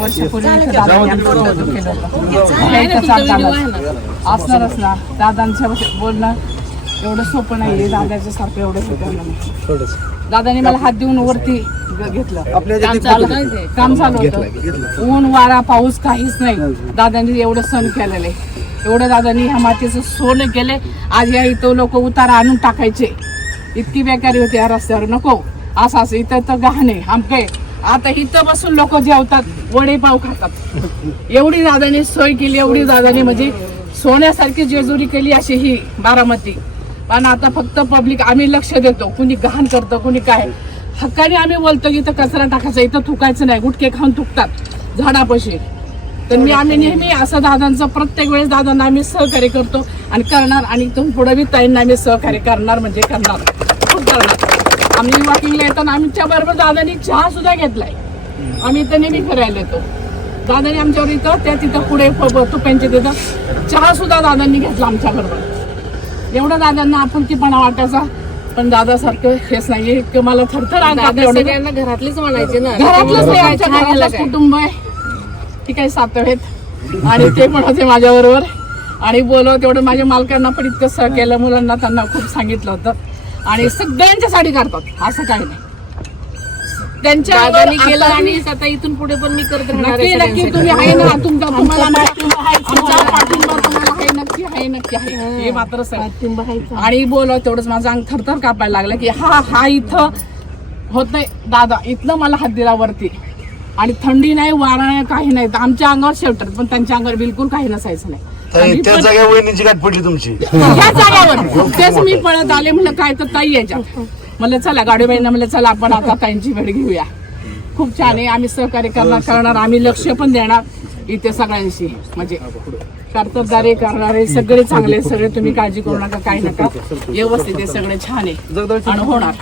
वर्षापूर्वी असणारच ना. दादांच्या बोलणं एवढं सोपं नाहीये, दादाच्या सारखं एवढं सोपं नाही. दादाने मला हात देऊन वरती घेतलं, काम चालू होतं, ऊन वारा पाऊस काहीच नाही. दादांनी एवढं सण केलेलं आहे, एवढं दादांनी ह्या मातीचं सोनं केले. आज या इथं लोक उतारा आणून टाकायचे, इतकी बेकारी होती या रस्त्यावर. नको असं इथं तर गहाणे आमके. आता इथं बसून लोक जेवतात, वडेपाव खातात. एवढी दादांनी सोय केली, एवढी दादांनी म्हणजे सोन्यासारखी जेजुरी केली अशी ही बारामती. पण आता फक्त पब्लिक आम्ही लक्ष देतो, कुणी गहाण करतं कुणी काय. हक्काने आम्ही बोलतो की इथं कचरा टाकायचा, इथं थुकायचं नाही. गुटखे खाऊन थुकतात झाडापाशी. तर आम्ही नेहमी असं दादांचं प्रत्येक वेळेस दादांना आम्ही सहकार्य करतो आणि करणार. आणि इथून पुढे बी ताईंना आम्ही सहकार्य करणार, म्हणजे करणार, खूप करणार. आम्ही वॉकिंगला येताना आमच्या बरोबर दादांनी चहा सुद्धा घेतलाय. आम्ही इथं नेहमी फिरायला येतो. दादांनी आमच्यावर इथं त्या तिथं पुढे तुप्यांचे तिथं चहा सुद्धा दादांनी घेतला आमच्या बरोबर. एवढं दादांना आपुलकीपणा वाटायचा. पण दादासारखं हेच नाहीये की मला थरथर सगळ्यांना घरातलीच म्हणायचे ना, घरातलंच नाही, आमच्या घरातलंच कुटुंब आहे. ती काही सातव आहेत आणि ते पण होते माझ्या बरोबर. आणि बोलव तेवढं माझ्या मालकांना पण इतकं सह केलं, मुलांना त्यांना खूप सांगितलं होतं. आणि सगळ्यांच्यासाठी करतात, असं काही नाही. त्यांच्या दादांनी केलं आणि आता इथून पुढे पण मी करत राहणार. नक्की तुम्ही आहे ना, तुम्हाला आमचा पाठिंबा तुम्हाला आहे, नक्की आहे, नक्की आहे, हे मात्र पाठिंबा आहे. आणि बोलव तेवढंच माझं अंग थरथर कापायला लागलं की हा इथं होत नाही. दादा इथनं मला हात दिला वरती, आणि थंडी नाही, वारा नाही, काही नाही. आमच्या अंगावर शेवटर, पण त्यांच्या अंगावर बिलकुल काही नसायचं नाही. त्या जागेवर वहिनीची गाठ पडली तुमची, ह्या जागेवर. तेच मी पळत आले, म्हणलं काय तर ताई याच्यात. म्हणलं चला गाडीबाईंना म्हणलं चला आपण आता ताईंची भेट घेऊया. खूप छान आहे, आम्ही सहकार्य करणार. आम्ही लक्ष पण देणार इथे सगळ्यांशी, म्हणजे कर्तबदारी करणारे सगळे चांगले. सगळे तुम्ही काळजी करू नका, काही नका, व्यवस्थित आहे, सगळे छान आहे आणि होणार.